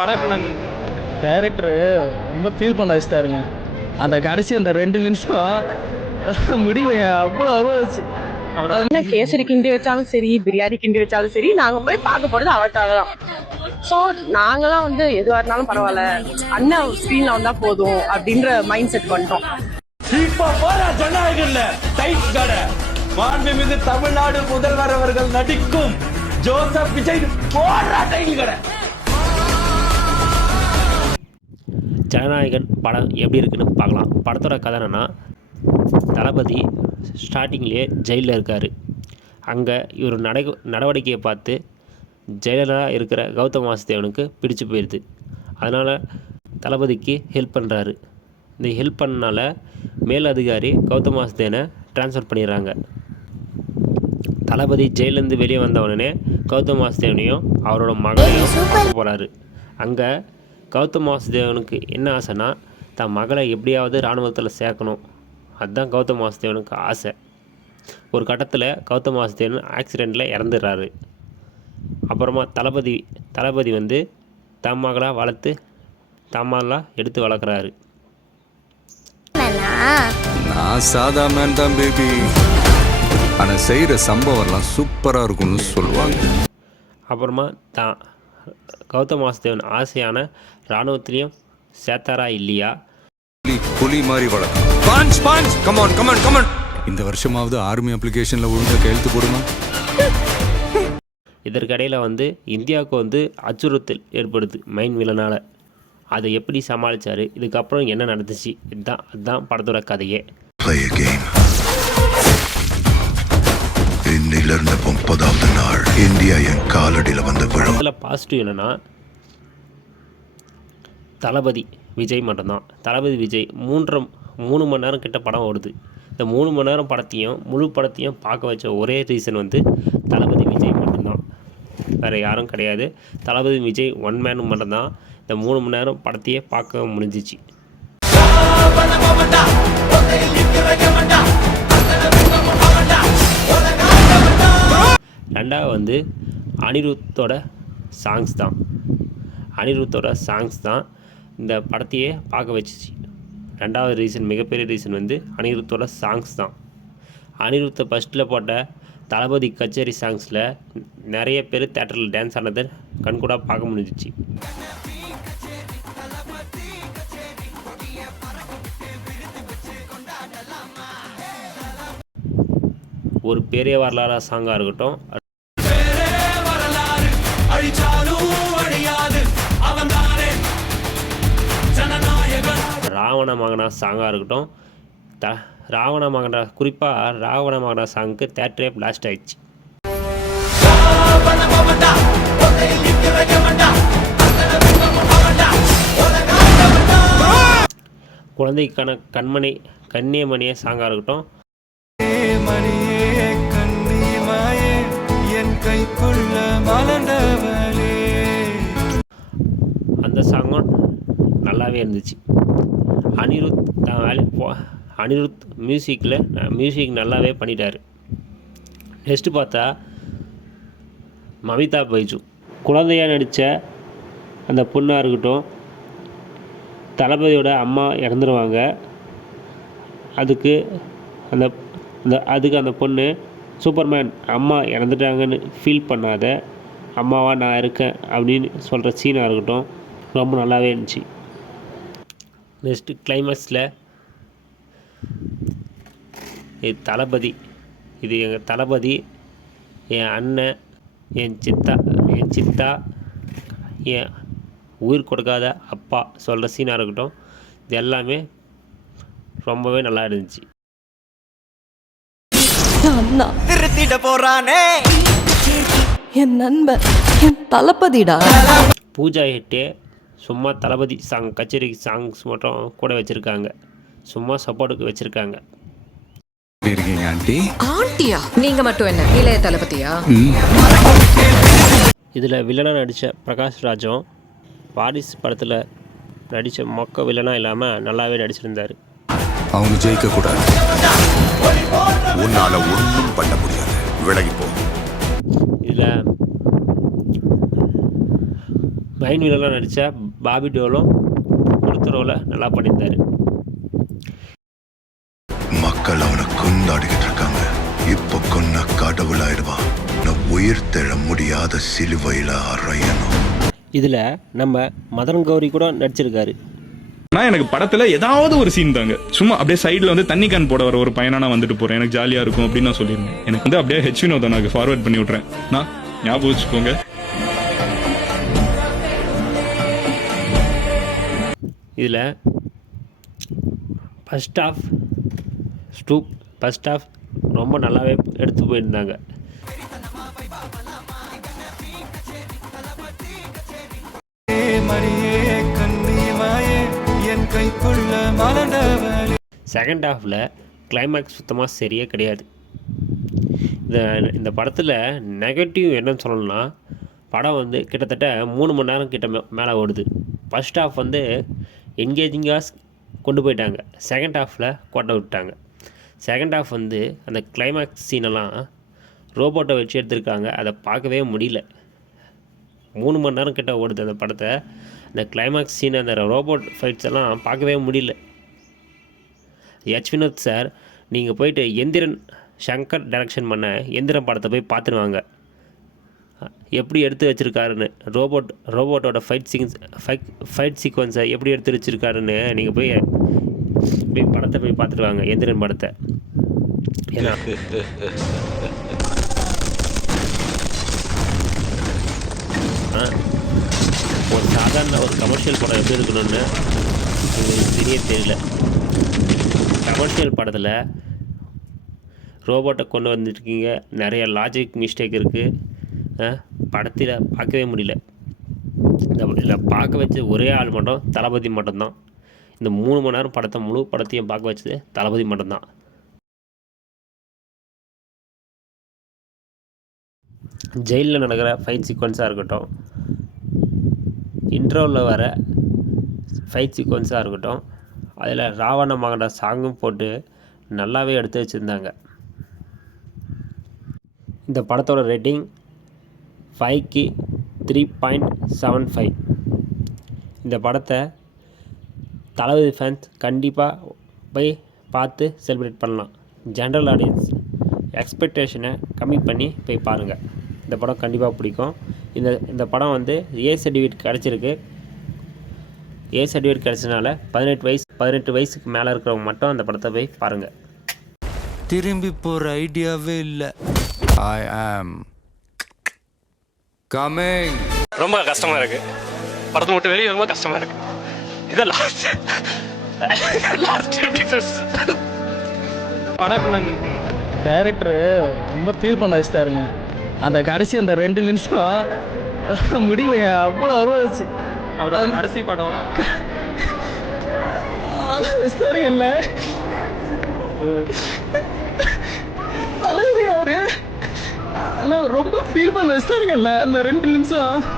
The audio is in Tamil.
படம் டைரக்டரு ரொம்ப ஃபீல் பண்ண வச்சுட்டாருங்க. அந்த கடைசி அந்த 2 நிமிஷம் முடியலைங்க, அவ்வளோ அவ்வளோச்சு. என்ன கேசரி கிண்டி வச்சாலும் சரி, பிரியாணி கிண்டி வச்சாலும் சரி, நாங்கள் போய் பார்க்க போகிறது அவருக்காக தான். ஸோ நாங்களாம் வந்து எதுவாக இருந்தாலும் பரவாயில்ல, அண்ணன் ஸ்க்ரீனில் வந்தால் போதும் அப்படின்ற மைண்ட் செட் பண்ணிட்டோம். மாண்புமிகு தமிழ்நாடு முதல்வர் அவர்கள் நடிக்கும் ஜோசப் விஜய் ஜனநாயகன் படம் எப்படி இருக்குன்னு பார்க்கலாம். படத்தோட கதை என்னன்னா, தளபதி ஸ்டார்டிங்லேயே ஜெயிலில் இருக்கார். அங்கே இவர் நடவடிக்கையை பார்த்து ஜெயிலராக இருக்கிற கௌதம் வாசுதேவனுக்கு பிடிச்சு போயிடுது. அதனால் தளபதிக்கு ஹெல்ப் பண்ணுறாரு. இந்த ஹெல்ப் பண்ணனால மேல் அதிகாரி கௌதம் வாசுதேவனை ட்ரான்ஸ்ஃபர் பண்ணிடுறாங்க. தளபதி ஜெயிலேருந்து வெளியே வந்த உடனே கௌதம் வாசுதேவனையும் அவரோட மகளையும் பார்க்க போகிறாரு. அங்கே கௌதம் வாசுதேவனுக்கு என்ன ஆசைன்னா, தன் மகளை எப்படியாவது இராணுவத்தில் சேர்க்கணும். அதுதான் கௌதம் வாசுதேவனுக்கு ஆசை. ஒரு கட்டத்தில் கௌதம் வாசுதேவன் ஆக்சிடெண்ட்டில் இறந்துடுறாரு. அப்புறமா தளபதி வந்து தன் மகளாக வளர்த்து தம்மாலாம் எடுத்து வளர்க்குறாரு. நான் சாதா மேன் தான் பேபி, ஆனால் செய்கிற சம்பவம்லாம் சூப்பராக இருக்கும்னு சொல்லுவாங்க. அப்புறமா தான் கௌதம் வாசுதேவன் ஆசையான இராணுவத்திலையும் சேர்த்தாரா இல்லையா? புலி மாதிரி வளர்க்கும். இந்த வருஷமாவது ஆர்மி அப்ளிகேஷனில் ஒழுங்காக கையெழுத்து போடுமா? இதற்கிடையில் வந்து இந்தியாவுக்கு வந்து அச்சுறுத்தல் ஏற்படுது மைன் வில்லனால். அதை எப்படி சமாளித்தார், இதுக்கப்புறம் என்ன நடந்துச்சு, அதுதான் படத்தோட கதையே. இன்னிலிருந்து 30வது நாள் இந்தியா என் காலடியில் வந்து விழும். இதில் பாசிட்டிவ் என்னென்னா, தளபதி விஜய் மட்டும்தான். தளபதி விஜய் 3 மணி நேரம் கிட்ட படம் ஓடுது. இந்த 3 மணி நேரம் முழு படத்தையும் பார்க்க வச்ச ஒரே ரீசன் வந்து தளபதி விஜய் மட்டும்தான், வேறு யாரும் கிடையாது. தளபதி விஜய் ஒன் மேன் மட்டும்தான் இந்த 3 மணி நேரம் படத்தையே பார்க்க முடிஞ்சிச்சு. ரெண்டாவது வந்து அனிருத்தோட சாங்ஸ் தான் இந்த படத்தையே பார்க்க வச்சிச்சு. ரெண்டாவது ரீசன், மிகப்பெரிய ரீசன் வந்து அனிருத்தோட சாங்ஸ் தான். அனிருத்தை ஃபஸ்ட்டில் போட்ட தளபதி கச்சேரி சாங்ஸில் நிறைய பேர் தேட்டரில் டான்ஸ் ஆனதை கண்கூடாக பார்க்க முடிஞ்சிச்சு. ஒரு பெரிய வரலாறு சாங்காக இருக்கட்டும், ராவண மகனா சாங்காக இருக்கட்டும், குறிப்பாக ராவண மகனா சாங்குக்கு தேட்டரே பிளாஸ்ட் ஆயிடுச்சு. குழந்தைக்கான கண்ணியமணியே சாங்காக இருக்கட்டும், அந்த சாங்கும் நல்லாவே இருந்துச்சு. அனிருத் மியூசிக் நல்லாவே பண்ணிட்டார். நெக்ஸ்ட்டு பார்த்தா மமிதா பைஜு குழந்தையாக நடித்த அந்த பொண்ணாக இருக்கட்டும், தளபதியோட அம்மா இறந்துருவாங்க. அதுக்கு அந்த பொண்ணு சூப்பர்மேன் அம்மா இறந்துட்டாங்கன்னு ஃபீல் பண்ணாத, அம்மாவாக நான் இருக்கேன் அப்படின்னு சொல்கிற சீனாக இருக்கட்டும், ரொம்ப நல்லாவே இருந்துச்சு. நெக்ஸ்ட்டு கிளைமேக்ஸில் இது எங்கள் தளபதி, என் அண்ணன், என் சித்தா, என் உயிர் கொடுக்காத அப்பா சொல்கிற சீனாக இருக்கட்டும், இது எல்லாமே ரொம்பவே நல்லா இருந்துச்சு. திருத்திட போறானே என் நண்பன், என் தளபதிடா. பூஜா ஹெட்டே சும்மா தளபதி கச்சேரி சாங்ஸ் மட்டும் கூட வச்சுருக்காங்க, சும்மா சப்போர்ட்டுக்கு வச்சுருக்காங்க. ஆண்டியா நீங்க மட்டும் என்ன இளைய தளபதியா? இதில் வில்லனாக நடித்த பிரகாஷ் ராஜும் வாரிஸ் படத்தில் நடித்த மொக்க வில்லனாக இல்லாமல் நல்லாவே நடிச்சிருந்தார். அவங்க ஜெயிக்க கூடாது, உன்னால ஒன்றும் பண்ண முடியாது, விலகி போ. இதில் மைண்ட் வீலெலாம் நடித்த பாபி டோலும் கொடுத்த ரோலை நல்லா பண்ணியிருந்தார். மக்கள் அவனை கொண்டாடிக்கிட்டு இருக்காங்க. இப்ப கொன்ன கடவுளாயிடுவான். நான் உயிர் தெழ முடியாத சிலுவையில அறையணும். இதில் நம்ம மதன் கௌரி கூட நடிச்சிருக்காரு. நான் எனக்கு படத்துல ஏதாவது ஒரு சீன் தாங்க, சும்மா அப்படியே சைடுல வந்து தண்ணி கேன் போட வர ஒரு பையனா நான் வந்துட்டு போறேன், எனக்கு ஜாலியா இருக்கும் அப்படின்னு நான் சொல்லியிருந்தேன். எனக்கு வந்து அப்படியே ஹெச் வினோதனாக்கு ஃபார்வர்ட் பண்ணி விட்றேன். நான் ஞாபகம் வச்சுக்கோங்க. இதில் ஃபஸ்ட் ஆஃப் ரொம்ப நல்லாவே எடுத்து போயிருந்தாங்க. செகண்ட் ஹாஃபில் கிளைமேக்ஸ் சுத்தமாக சரியே கிடையாது. இந்த படத்தில் நெகட்டிவ் என்னன்னு சொல்லணும்னா, படம் வந்து கிட்டத்தட்ட 3 மணி நேரம் கிட்ட மேலே ஓடுது. ஃபஸ்ட் ஹாஃப் வந்து என்கேஜிங்காக கொண்டு போயிட்டாங்க, செகண்ட் ஹாஃபில் கொட்ட விட்டாங்க. செகண்ட் ஹாஃப் வந்து அந்த கிளைமேக்ஸ் சீனெல்லாம் ரோபோட்டை வச்சு எடுத்திருக்காங்க, அதை பார்க்கவே முடியல. 3 மணி நேரம் கிட்ட ஓடுது அந்த படத்தை. அந்த கிளைமேக்ஸ் சீன், அந்த ரோபோட் ஃபைட்ஸ் எல்லாம் பார்க்கவே முடியல. ஹெச் வினோத் சார், நீங்கள் போயிட்டு எந்திரன் சங்கர் டைரக்ஷன் பண்ண எந்திரன் படத்தை போய் பார்த்துருவாங்க, எப்படி எடுத்து வச்சுருக்காருன்னு. ரோபோட்டோட ஃபைட் சீக்வன்ஸை எப்படி எடுத்து வச்சுருக்காருன்னு நீங்கள் போய் படத்தை போய் பார்த்துட்டு வாங்க, எந்திரன் படத்தை. ஏன்னா ஒரு சாதாரண ஒரு கமர்ஷியல் படம் எப்படி இருக்கணும்னு உங்களுக்கு தெரியல. கமர்ஷியல் படத்தில் ரோபோட்டை கொண்டு வந்துருக்கீங்க, நிறைய லாஜிக் மிஸ்டேக் இருக்குது, படத்தில் பார்க்கவே முடியல. இதில் பார்க்க வச்ச ஒரே ஆள் மட்டும் தளபதி மட்டும்தான். இந்த 3 மணி நேரம் படத்தை முழு படத்தையும் பார்க்க வச்சது தளபதி மட்டும்தான். ஜெயிலில் நடக்கிற ஃபைட் சீக்வன்ஸாக இருக்கட்டும், இன்ட்ரோவில் வர ஃபைட் சீக்வன்ஸாக இருக்கட்டும், அதில் ராவண மகன சாங்கும் போட்டு நல்லாவே எடுத்து வச்சுருந்தாங்க. இந்த படத்தோட ரேட்டிங் 5க்கு 3.75. இந்த படத்தை தளபதி ஃபேன்ஸ் கண்டிப்பாக போய் பார்த்து செலிப்ரேட் பண்ணலாம். ஜென்ரல் ஆடியன்ஸ் எக்ஸ்பெக்டேஷனை கம்மி பண்ணி போய் பாருங்கள், இந்த படம் கண்டிப்பாக பிடிக்கும். இந்த படம் வந்து ஏ சர்டிஃபிகேட் கிடச்சிருக்கு. ஏ சர்டிஃபிகேட் கிடச்சதுனால 18 வயசுக்கு மேலே இருக்கிறவங்க மட்டும் அந்த படத்தை போய் பாருங்கள். திரும்பி போகிற ஐடியாவே இல்லை. ஐ ஆம் கமிங். ரொம்ப கஷ்டமாக இருக்குது, படத்தை மட்டும் வெளியே ரொம்ப கஷ்டமாக இருக்குது. இதான் லாஸ்ட் எபிசோட். படம் டேரக்டரு ரொம்ப ஃபீல் பண்ண வச்சுட்டாருங்க. அந்த கடைசி அந்த 2 நிமிஷம் முடியலைங்க, அவ்வளோ அருவாச்சு. அவர் கடைசி படம் சரிங்கல்ல, அவரு ரொம்ப ஃபீல் பண்ண வச்சுட்டாருங்கல்ல அந்த 2 நிமிஷம்.